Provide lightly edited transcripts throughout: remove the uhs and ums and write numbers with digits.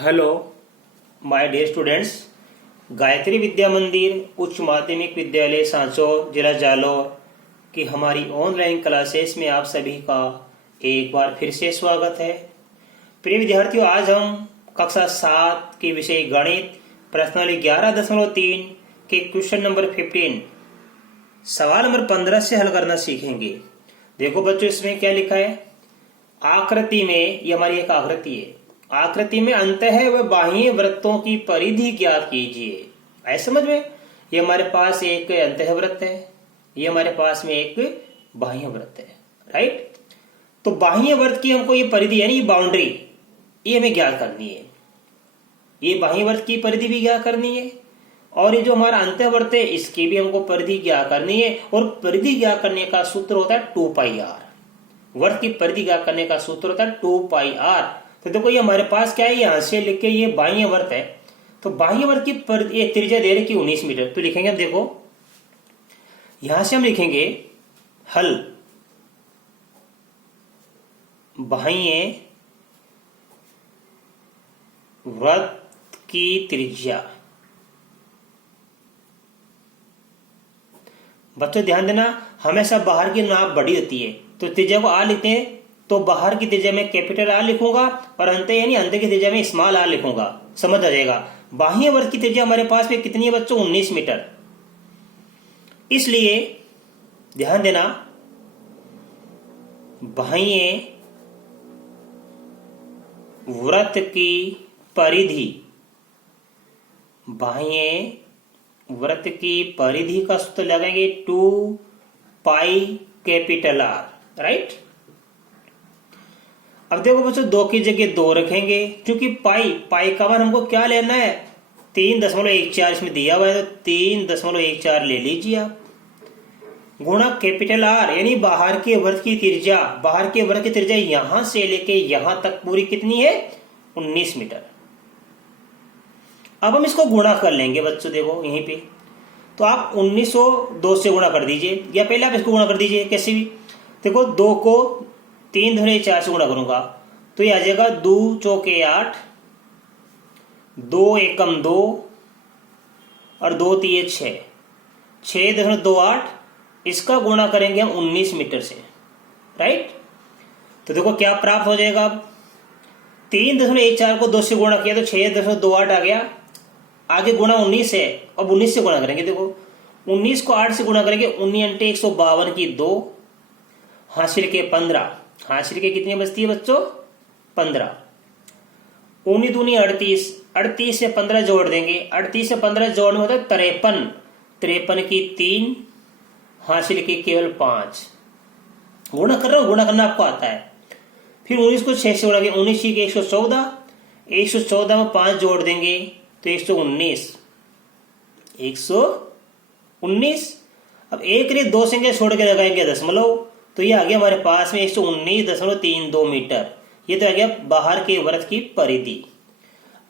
Hello my dear students. Gayatri Vidya Mandir उच्च माध्यमिक विद्यालय सांचौर जिला जालौर की हमारी ऑनलाइन क्लासेस में आप सभी का एक बार फिर से स्वागत है। प्रिय विद्यार्थियों, आज हम कक्षा 7 के विषय गणित प्रश्नावली 11.3 के क्वेश्चन नंबर 15 सवाल नंबर 15 से हल करना सीखेंगे। देखो बच्चों, इसमें क्या लिखा है। आकृति में, ये हमारी एक आकृति है, आकृति में अंतः व बाह्य वृत्तों की परिधि ज्ञात कीजिए। ऐसे समझ में, ये हमारे पास एक अंतः वृत्त है, ये हमारे पास में एक बाह्य वृत्त है, राइट। तो बाह्य वृत्त की हमको ये परिधि यानी ये बाउंड्री, ये हमें ज्ञात करनी है। ये बाह्य वृत्त की परिधि भी ज्ञात करनी है और ये जो हमारा अंतःवृत्त है इसकी भी हमको परिधि ज्ञात करनी है। और परिधि ज्ञात करने का सूत्र होता है 2πr। वृत्त की परिधि ज्ञात करने का सूत्र होता है 2πr। तो देखो, ये हमारे पास क्या है, यहां से लिख के ये बाह्य वृत्त है। तो बाह्य वृत्त की ये त्रिज्या दे रखी 19 मीटर। तो लिखेंगे हम, देखो यहां से हम लिखेंगे हल बाह्य वृत्त की त्रिज्या। बच्चों ध्यान देना, हमेशा बाहर की नाप बड़ी होती है तो त्रिज्या को आ लिखते हैं। तो बाहर की त्रिज्या में कैपिटल आर लिखूंगा और अंत यानी अंत की त्रिज्या में स्मॉल आर लिखूंगा, समझ आ जाएगा। बाह्य वृत्त की त्रिज्या हमारे पास में कितनी है बच्चों, 19 मीटर। इसलिए ध्यान देना, बाह्य वृत्त की परिधि, बाह्य वृत्त की परिधि का सूत्र लगाएंगे 2π कैपिटल आर, राइट। अब देखो बच्चों, 2 की जगह 2 रखेंगे क्योंकि पाई का मान हमको क्या लेना है, 3.14 इसमें दिया हुआ है, तो 3.14 ले लीजिए आप, गुणा कैपिटल आर यानी बाहर के वृत्त की त्रिज्या। बाहर के वृत्त की त्रिज्या यहां से लेके यहां तक पूरी कितनी है, 19 मीटर। अब हम इसको गुणा कर लेंगे बच्चों, देखो यहीं पे। तो आप 1902 से गुणा कर दीजिए या पहले आप इसको गुणा कर दीजिए कैसे भी। देखो, 2 को 3 से गुणा करूंगा तो ये आ जाएगा 2 चौके 8, 2 एकम 2 और 2 तिये 6, 6.28। इसका गुणा करेंगे हम 19 मीटर से, राइट। तो देखो क्या प्राप्त हो जाएगा। अब 3.14 को 2 से गुणा किया तो 6.28 आ गया। आगे गुणा 19 है, अब 19 से गुणा करेंगे। देखो 19 को 8 से गुणा करेंगे, 19 × 152 की 2, हासिल के 15, हासिल के कितनी बचती है बच्चों, 15। 19 दूनी 38, 38 से 15 जोड़ देंगे, 38 से 15 जोड़ने होता है 53, 53 की 3, हासिल की केवल 5। गुणा कर रहा हूं, गुणा करना आपको आता है। फिर 19 को 6 से गुणा किया, 19 की 114, 114 में 5 जोड़ देंगे तो 119, 119। अब एक रे 2 संख्या छोड़ के लगाएंगे दशमलव, तो ये आ गया हमारे पास में 119.32 मीटर। ये तो आ गया बाहर के वृत्त की परिधि।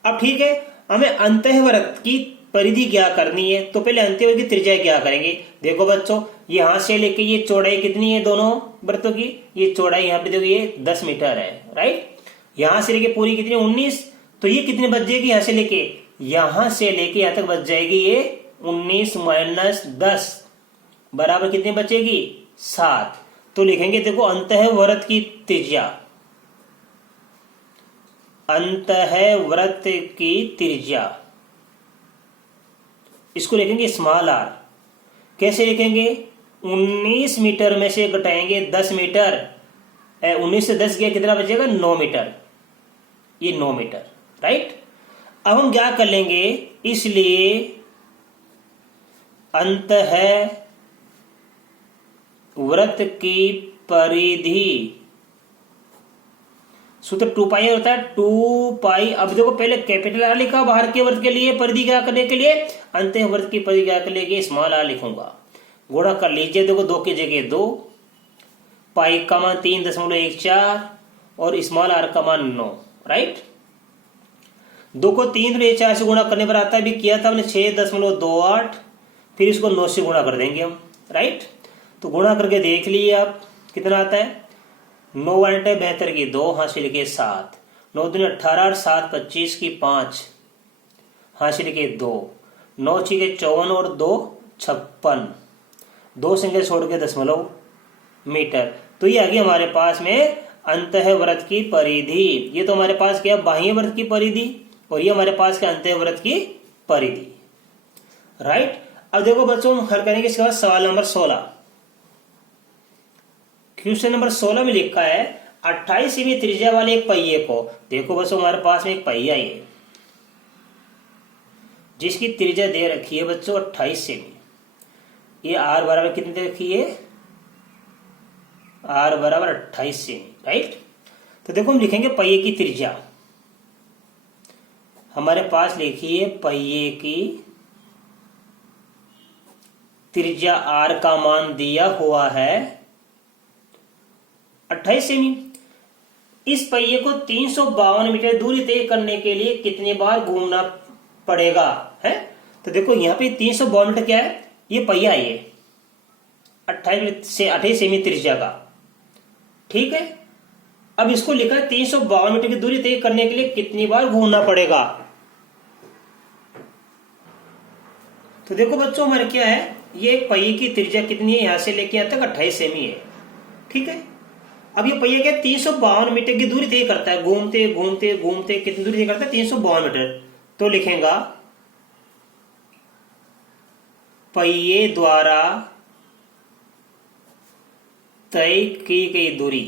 अब ठीक है, हमें अंतःवृत्त की परिधि क्या करनी है, तो पहले अंतःवृत्त की त्रिज्या क्या करेंगे। देखो बच्चों, यहां से लेके ये चौड़ाई कितनी है दोनों वृत्तों की, ये चौड़ाई यहाँ पे देखो ये 10 मीटर है, राइट। यहां से लेके पूरी कितनी 19, तो ये कितनी बच जाएगी, यहां से लेके यहां तक बच जाएगी ये 19 - 10 बराबर कितनी बचेगी, 7। तो लिखेंगे देखो अंतःवृत्त की त्रिज्या, अंतःवृत्त की त्रिज्या, इसको लिखेंगे स्मॉल आर। कैसे लिखेंगे, 19 मीटर में से घटाएंगे 10 मीटर, 19 से 10 गया कितना बचेगा, 9 मीटर, ये 9 मीटर, राइट। अब हम क्या कर लेंगे, इसलिए अंतःवृत्त की परिधि, सूत्र 2π होता है, 2π। अब देखो पहले कैपिटल आर लिखा बाहर के वृत्त के लिए परिधि क्या करने के लिए, अंतःवृत्त की परिधि क्या करने के लिए स्मॉल आर लिखूंगा। गुणा कर लीजिए, देखो 2 की जगह 2, पाई का मान 3.14 और स्मॉल आर का मान 9, राइट। 2 को 3.14 से गुणा करने पर आता है, भी किया था हमने 6.28, फिर इसको 9 से गुणा कर देंगे हम, राइट। तो गुणा करके देख लीजिए आप कितना आता है, 9 × 72 की 2, हासिल के 7। 9 दूनी 18 और 7 25 की 5, हासिल के 2, 9 6 54 और 2 56, 2 संख्या छोड़ के दशमलव मीटर। तो ये आ गई हमारे पास में अंतःवृत्त की परिधि। ये तो हमारे पास क्या बाह्य वृत्त की परिधि और ये हमारे पास क्या अंतःवृत्त की परिधि। राइट। अब देखो बच्चों हम हल करेंगे इसके बाद सवाल नंबर 16। क्वेश्चन नंबर 16 में लिखा है 28 सेमी त्रिज्या वाले एक पहिए को, देखो बच्चों हमारे पास में एक पहिया है जिसकी त्रिज्या दे रखी है बच्चों 28 सेमी। ये आर बराबर कितनी दे रखी है, आर बराबर 28 सेमी। राइट। तो देखो हम लिखेंगे पहिए की त्रिज्या, हमारे पास लिखी है पहिए की त्रिज्या आर का मान दिया हुआ है 28 सेमी। इस पहिए को 352 मीटर दूरी तय करने के लिए कितनी बार घूमना पड़ेगा है। तो देखो यहाँ पे 352 मीटर क्या है, ये पहिया है, ये 28 सेमी त्रिज्या का। ठीक है। अब इसको लिखा है 352 मीटर की दूरी तय करने के लिए कितनी बार घूमना पड़ेगा। तो देखो बच्चों हमारे क्या है, ये एक पहिए की त्रिज्या कितनी है, यहां से लेके यहां तक 28 सेमी है। ठीक है। अब ये पहिया क्या 352 मीटर की दूरी तय करता है, घूमते घूमते घूमते कितनी दूरी तय करता है 352 मीटर। तो लिखेगा पहिए द्वारा तय की गई दूरी,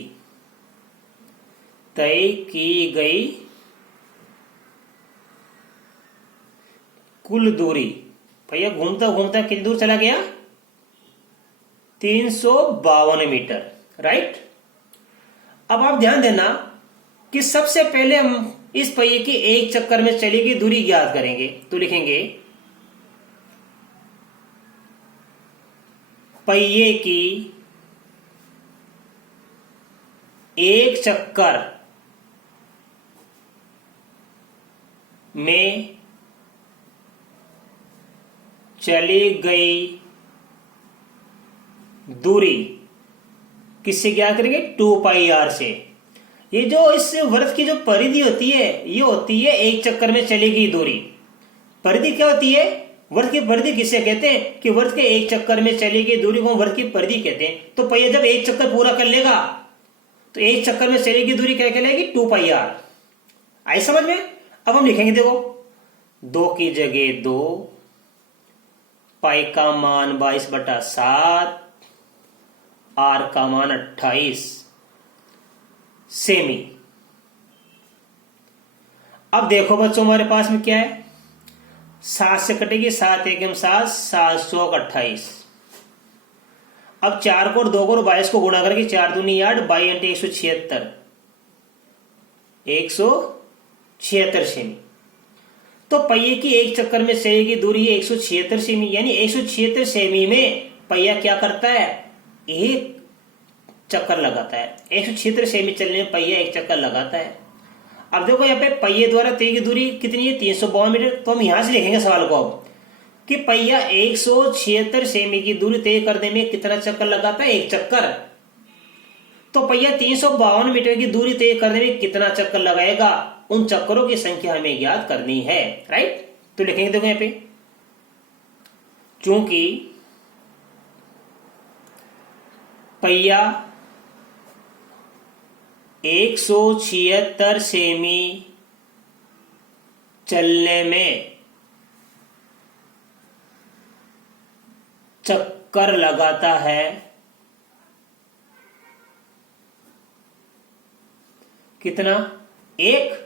तय की गई कुल दूरी। भैया घूमता घूमता कितनी दूर चला गया 352 मीटर। राइट। अब आप ध्यान देना कि सबसे पहले हम इस पहिए की एक चक्कर में चली गई दूरी ज्ञात करेंगे। तो लिखेंगे पहिए की एक चक्कर में चली गई दूरी किससे ज्ञात करेंगे 2πr से। ये जो इस वृत्त की जो परिधि होती है ये होती है एक चक्कर में चली गई दूरी। परिधि क्या होती है, वृत्त की परिधि किसे कहते हैं कि वृत्त के एक चक्कर में चली गई दूरी को वृत्त की परिधि कहते हैं। तो पहिया जब एक चक्कर पूरा कर लेगा तो एक चक्कर में चली गई दूरी क्या कहलाएगी 2πr। आई समझ में। अब हम लिखेंगे देखो 2 की जगह 2, पाई का मान 22/7, आर का मान 28 सेमी। अब देखो बच्चों हमारे पास में क्या है, 7 से कटेगी 7 एकम 7, 7 चौक 28। अब 4 को और 2 को और 22 को गुणा करके 4 दूनी 8, 22 × 176 सेमी। तो पहिए की एक चक्कर में चलेगी दूरी है 176 सेमी, यानी 176 सेमी में पहिया क्या करता है एक चक्कर लगाता है। 176 सेमी चलने में पहिया एक चक्कर लगाता है। अब देखो यहाँ पे पहिए द्वारा तय की दूरी कितनी है 352 मीटर। तो हम यहां से लिखेंगे सवाल को अब कि पहिया 176 सेमी की दूरी तय करने में कितना चक्कर लगाता है, एक चक्कर। तो पहिया 352 मीटर की दूरी तय करने में कितना चक्कर लगाएगा, उन चक्करों की संख्या हमें ज्ञात करनी है। राइट। तो लिखेंगे देखो यहां पे चूंकि पहिया 176 सेमी चलने में चक्कर लगाता है कितना, एक।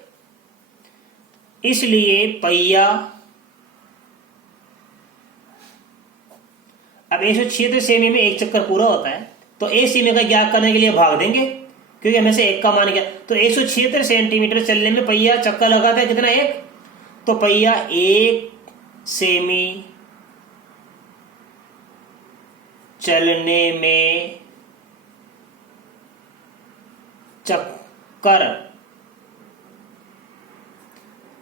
इसलिए पहिया अब 176 सेमी में एक चक्कर पूरा होता है तो एक सेमी का ज्ञात करने के लिए भाग देंगे क्योंकि हमें से एक का मान गया। तो 176 सेंटीमीटर चलने में पहिया चक्कर लगाता है कितना, एक। तो पहिया 1 सेमी चलने में चक्कर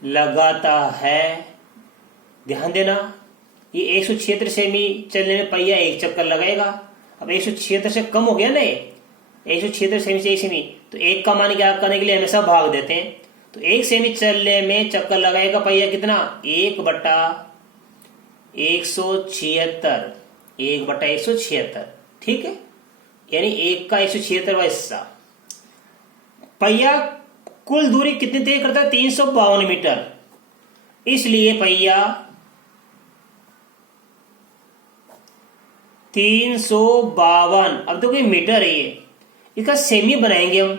लगाता है। ध्यान देना ये 176 सेमी चलने में पहिया एक चक्कर लगाएगा। अब 176 से कम हो गया ना, 176 सेमी से 1 सेमी, तो एक का मान ज्ञात करने के लिए हमेशा भाग देते हैं। तो 1 सेमी चलने में चक्कर लगाएगा पहिया कितना, 1/176, 1/176, ठीक है, यानी 1 का 176वां हिस्सा। पहिया कुल दूरी कितनी तय करता है, 352 मीटर। इसलिए पहिया 352, अब देखो ये मीटर है, ये इसका सेमी बनाएंगे हम।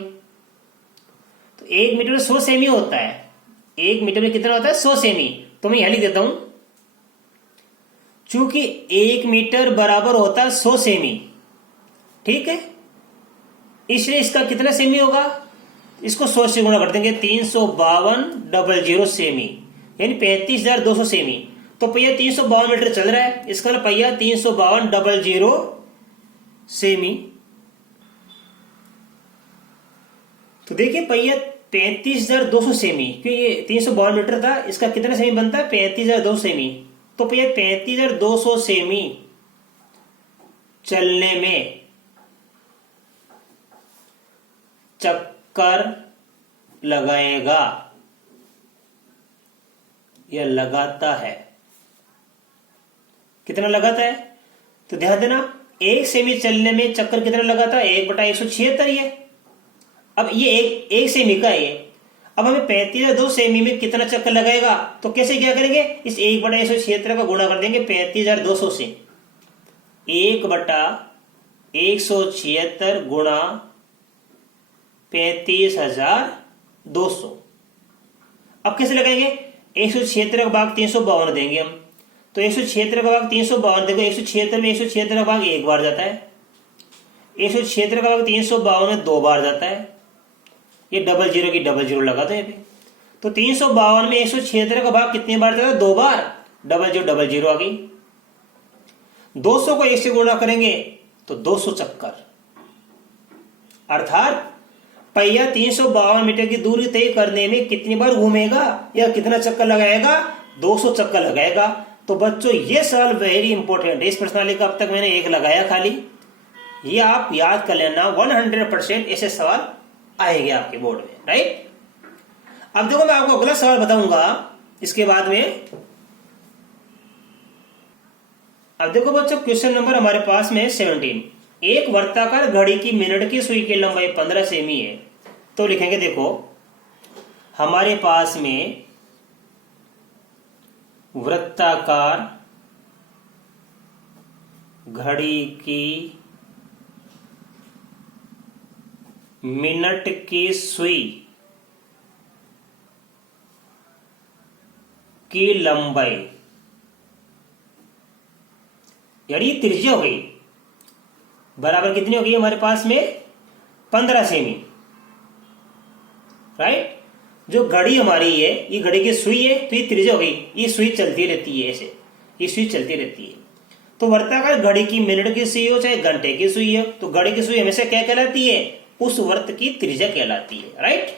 तो 1 मीटर में 100 सेमी होता है, 1 मीटर में कितना होता है, 100 सेमी। तो मैं यहां लिख देता हूं, चूंकि 1 मीटर बराबर होता है 100 सेमी, ठीक है, इसलिए इसका कितना सेमी होगा, इसको 100 से गुणा कर देंगे, 352 सेमी, यानी 35,200 सेमी। तो पहिया 352 मीटर चल रहा है, इसका मतलब पहिया 352 सेमी। तो देखिए पहिया 35,200 सेमी, क्योंकि ये 352 मीटर था, इसका कितना सेमी बनता है, 35,200 सेमी। तो पहिया 35,200 सेमी चलने में चक्कर लगाएगा या लगाता है। कितना लगाता है, तो ध्यान देना, 1 सेमी चलने में चक्कर कितना लगाता है, 1/176 ये। अब ये एक सेमी का है, अब हमें 35,200 सेमी में कितना चक्कर लगाएगा, तो कैसे क्या करेंगे, इस 1/176 का गुणा कर देंगे 35,200 से। 1/176 गुणा 35,200। अब कैसे लगाएंगे, 176 का भाग 352 देंगे हम। तो 176 का भाग 352, देखो 176 में 176 का भाग 1 बार जाता है, 176 का भाग 352 में 2 बार जाता है। ये 00 की 00 लगा दो यहाँ पे। तो 352 में 176 का भाग कितनी बार जाता है, 2 बार, 00 आ गई। 200 को 1 से गुणा करेंगे तो 200 चक्कर, अर्थात पहिया 352 मीटर की दूरी तय करने में कितनी बार घूमेगा या कितना चक्कर लगाएगा, 200 चक्कर लगाएगा। तो बच्चों ये सवाल वेरी इंपॉर्टेंट है, इस प्रश्नावली का अब तक मैंने एक लगाया खाली, ये आप याद कर लेना, 100% ऐसे सवाल आएंगे आपके बोर्ड में, राइट। अब देखो मैं आपको अगला सवाल बताऊंगा इसके बाद में। अब देखो बच्चों क्वेश्चन नंबर हमारे पास में 17, एक वर्ताकार घड़ी की मिनट की सुई की लंबाई 15 सेमी है। तो लिखेंगे, देखो हमारे पास में वृत्ताकार घड़ी की मिनट की सुई की लंबाई, यानी त्रिज्या हो गई, बराबर कितनी हो गई हमारे पास में 15 सेमी, राइट। जो घड़ी हमारी है, ये घड़ी की सुई है, तो ये त्रिज्या हो गई, ये सुई चलती रहती है ऐसे, ये सुई चलती रहती है। तो वर्ताकार घड़ी की मिनट की सुई हो चाहे घंटे की सुई हो, तो घड़ी की सुई हमेशा क्या कहलाती है, उस वर्त की त्रिज्या कहलाती है, राइट।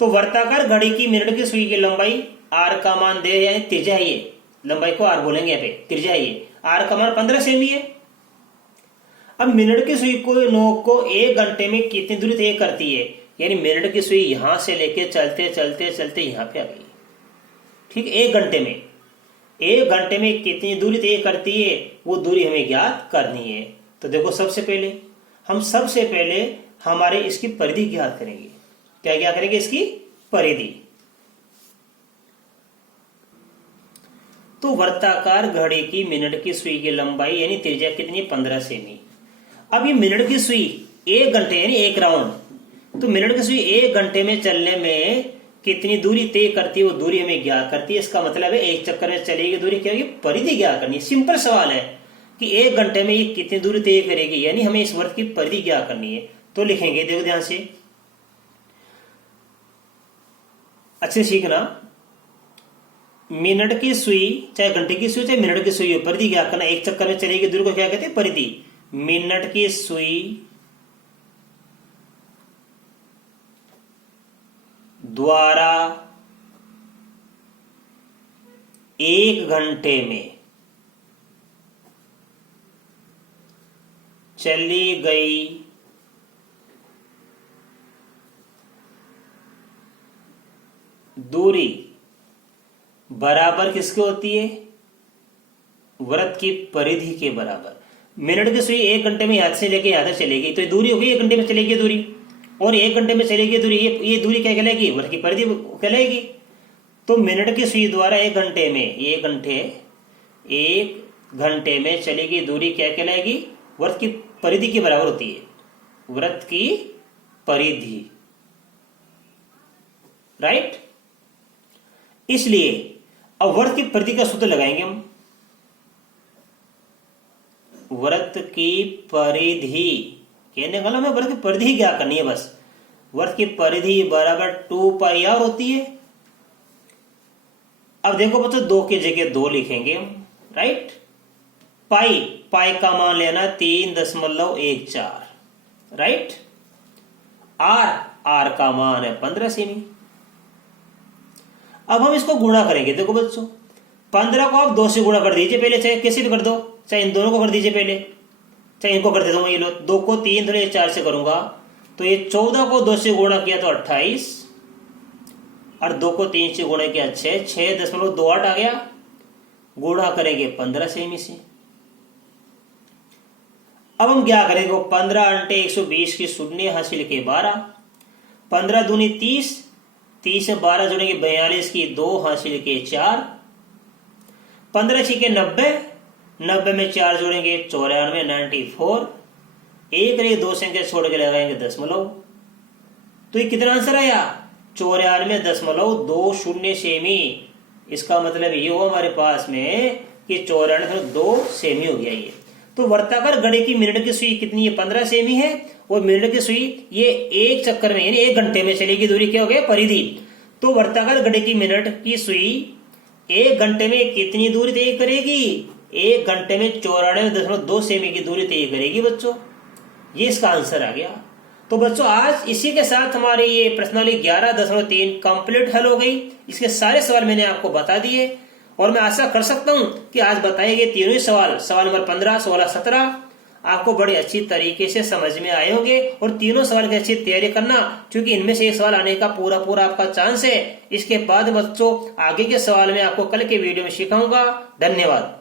तो वर्ताकार घड़ी की मिनट की सुई की लंबाई आर का मान दे, यानी त्रिज्या है ये, लंबाई को आर बोलेंगे यहाँ पे, त्रिज्या है ये, आर का मान 15 सेमी है। अब मिनट की सुई को नोक को 1 घंटे में कितनी दूरी तय करती है, यानी मिनट की सुई यहां से लेके चलते चलते चलते यहां पे आ गई, ठीक है। 1 घंटे में, 1 घंटे में कितनी दूरी तय करती है, वो दूरी हमें ज्ञात करनी है। तो देखो सबसे पहले हमारे इसकी परिधि ज्ञात करेंगे। क्या करेंगे, इसकी परिधि। तो वर्ताकार घड़ी की मिनट की सुई की लंबाई यानी त्रिज्या कितनी है, 15 सेमी। अब ये मिनट की सुई 1 घंटे यानी 1 राउंड, तो मिनट की सुई 1 घंटे में चलने में कितनी दूरी तय करती है, वो दूरी हमें ज्ञात करती है। इसका मतलब है 1 चक्कर में चलेगी दूरी क्या होगी, परिधि ज्ञात करनी है। सिंपल सवाल है कि 1 घंटे में ये कितनी दूरी तय करेगी, यानी हमें इस वर्त की परिधि ज्ञात करनी है। तो लिखेंगे, देखो ध्यान से, अच्छे सीखना, मिनट की सुई चाहे घंटे की सुई चाहे मिनट की सुई हो, परिधि ज्ञात करना। 1 चक्कर में चलेगी दूरी को क्या कहते हैं, परिधि। मिनट की सुई द्वारा 1 घंटे में चली गई दूरी बराबर किसके होती है? वृत्त की परिधि के बराबर। मिनट की सुई 1 घंटे में यहां से लेके यहां तक चलेगी, तो ये दूरी होगी 1 घंटे में चलेगी दूरी, और 1 घंटे में चलेगी दूरी, ये दूरी क्या कहलाएगी? वृत्त की परिधि कहलाएगी। तो मिनट की सुई द्वारा 1 घंटे में चलेगी दूरी क्या कहलाएगी? वृत्त की परिधि के बराबर होती है, वृत्त की परिधि, राइट। इसलिए अब वृत्त की परिधि का सूत्र लगाएंगे हम। वृत्त की परिधि कहने का हमें वृत्त की परिधि क्या करनी है, बस वृत्त की परिधि बराबर 2πr होती है। अब देखो बच्चों 2 की जगह 2 लिखेंगे हम, राइट। पाई का मान लेना 3.14, राइट। आर का मान है 15 सेमी। अब हम इसको गुणा करेंगे। देखो बच्चों 15 को आप 2 से गुणा कर दीजिए पहले, चाहे कैसे भी कर दो, चाहे इन दोनों को कर दीजिए पहले, चाहे इनको कर देता हूं। ये लो 2 को 3 थोड़े 4 से करूंगा, तो ये 14 को 2 से गुणा किया तो 28, और 2 को 3 से गुणा किया 6.28 आ गया। गुणा करेंगे 15 सेमी से। अब हम क्या करेंगे? 15 × 120 की शून्य हासिल के 12, 15 दूनी 30, 30 से 12 जोड़ेंगे 42 की 2 हासिल के 4, 15 छिके 90, 90 में 4 जोड़ेंगे 94, 94, एक रही 2 संख्या छोड़ के लगाएंगे दशमलव। तो ये कितना आंसर आया? 94.20 सेमी। इसका मतलब ये हो हमारे पास में कि 94.2 सेमी हो गया ये। तो वर्ताकार घड़े की मिनट की सुई कितनी है? 15 सेमी है, और मिनट की सुई ये एक चक्कर में यानी 1 घंटे में चलेगी दूरी क्या हो गया? परिधि। तो वर्ताकार घड़े की मिनट की सुई 1 घंटे में कितनी दूरी तय करेगी? 1 घंटे में 94.2 सेमी की दूरी तय करेगी बच्चों। ये इसका आंसर आ गया। तो बच्चों आज इसी के साथ हमारी ये प्रश्नावली 11.3 कंप्लीट हल हो गई। इसके सारे सवाल मैंने आपको बता दिए, और मैं आशा कर सकता हूं कि आज बताए गए तीनों ही सवाल नंबर 15, 16, 17 आपको बड़े अच्छी तरीके से समझ में आए होंगे, और तीनों सवाल की अच्छी तैयारी करना, क्योंकि इनमें से एक सवाल आने का पूरा आपका चांस है। इसके बाद बच्चों आगे के सवाल में आपको कल के वीडियो में सिखाऊंगा। धन्यवाद।